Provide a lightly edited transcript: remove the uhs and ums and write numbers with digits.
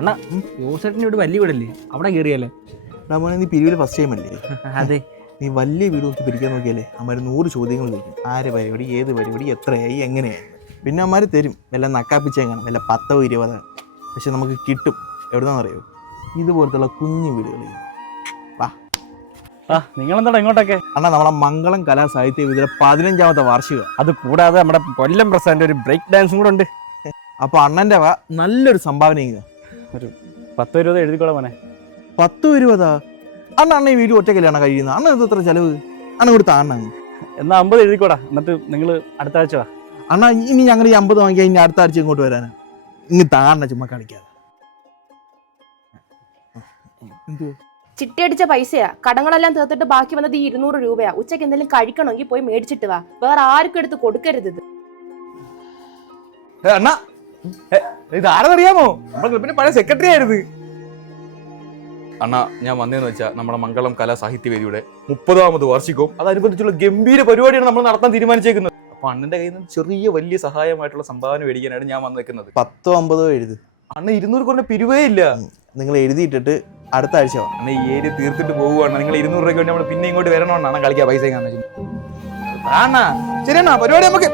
അണ്ണാ യോസേട്ടനോട് വലിയ വീടല്ലേ അവിടെ കയറിയല്ലേ? മോനെ നീ പിരിവിൽ ഫസ്റ്റ് ടൈം അല്ലേ? അതെ. നീ വലിയ വീട് നോക്കി പിരിക്കാൻ നോക്കിയാലേ അമ്മ 100 ചോദ്യങ്ങൾ ചോദിക്കും. ആര് പരിപാടി, ഏത് പരിപാടി, എത്രയായി, എങ്ങനെയായി. പിന്നെ അമ്മ തരും വല്ല നക്കാപ്പിച്ചേ കാണും, വല്ല 10 20. പക്ഷെ നമുക്ക് കിട്ടും എവിടുന്നാണെന്നറിയോ? ഇതുപോലത്തുള്ള കുഞ്ഞു വീടുകളിൽ. നിങ്ങളെന്താ ഇങ്ങോട്ടൊക്കെ? അണ്ണാ നമ്മളെ മംഗളം കലാ സാഹിത്യ വേദിയുടെ 15ാമത്തെ വാർഷികം. അത് കൂടാതെ നമ്മുടെ കൊല്ലം പ്രസാദിന്റെ ഒരു ബ്രേക്ക് ഡാൻസും കൂടെ ഉണ്ട്. അപ്പൊ അണ്ണന്റെ നല്ലൊരു സംഭാവന ഒരു 10-20 എഴുതിക്കോളാം മോനെ. 10-20? അണ്ണ ഈ വീഡിയോ ഒറ്റക്കല്ലാണ് കഴിയുന്നത്. അണ്ണ ഇത് എത്ര ചെലവ്? അണ്ണ കൊടുത്ത അണ്ണ എന്നാ 50 എഴുതിക്കോടാ. എന്നിട്ട് നിങ്ങൾ അടുത്ത ആഴ്ച വാ. അണ്ണാ ഇനി ഞങ്ങൾ ഈ 50 വാങ്ങിയാൽ ഇനി അടുത്ത ആഴ്ച ഇങ്ങോട്ട് വരാനാ. ഇങ്ങ് താണ്ണ ചുമ്മാ കളിക്കാതെ. ചിട്ടിയടിച്ച പൈസയാ. കടങ്ങളെല്ലാം തീർത്തിട്ട് ബാക്കി വന്നത് ഈ 200 രൂപയാ. ഉച്ചയ്ക്ക് എന്തെങ്കിലും കഴിക്കണമെങ്കിൽ പോയി മേടിച്ചിട്ട് വാ. വേറെ ആർക്കും എടുത്ത് കൊടുക്കരുത് ഇത്. അണ്ണാ ഇത് ആരെന്നറിയാമോ? നമ്മുടെ ക്ലബിന്റെ പഴയ സെക്രട്ടറി ആയിരുന്നു. അണ്ണാ ഞാൻ വന്നതെന്ന് വെച്ചാൽ നമ്മുടെ മംഗളം കലാ സാഹിത്യവേദിയുടെ 30ാമത് വാർഷികവും അതനുബന്ധിച്ചുള്ള ഗംഭീര പരിപാടിയാണ് നമ്മൾ നടത്താൻ തീരുമാനിച്ചേക്കുന്നത്. അപ്പൊ അണ്ണന്റെ കയ്യിൽ നിന്ന് ചെറിയ വലിയ സഹായമായിട്ടുള്ള സംഭാവന മേടിക്കാനാണ് ഞാൻ വന്നേക്കുന്നത്. 10-50 എഴുത്. അണ്ണ 200 കുറഞ്ഞ പിരിവേ ഇല്ല. നിങ്ങൾ എഴുതിയിട്ടിട്ട് അടുത്ത ആഴ്ച അണ്ണ ഈ ഏരിയ തീർത്തിട്ട് പോകുവാണ്. നിങ്ങൾ 200 രൂപയ്ക്ക് വേണ്ടി നമ്മൾ പിന്നെ ഇങ്ങോട്ട് വരണമെന്നാണ് കളിക്കാൻ പൈസ കാണുന്നത്. ശരിയാണോ പരിപാടി? നമുക്ക്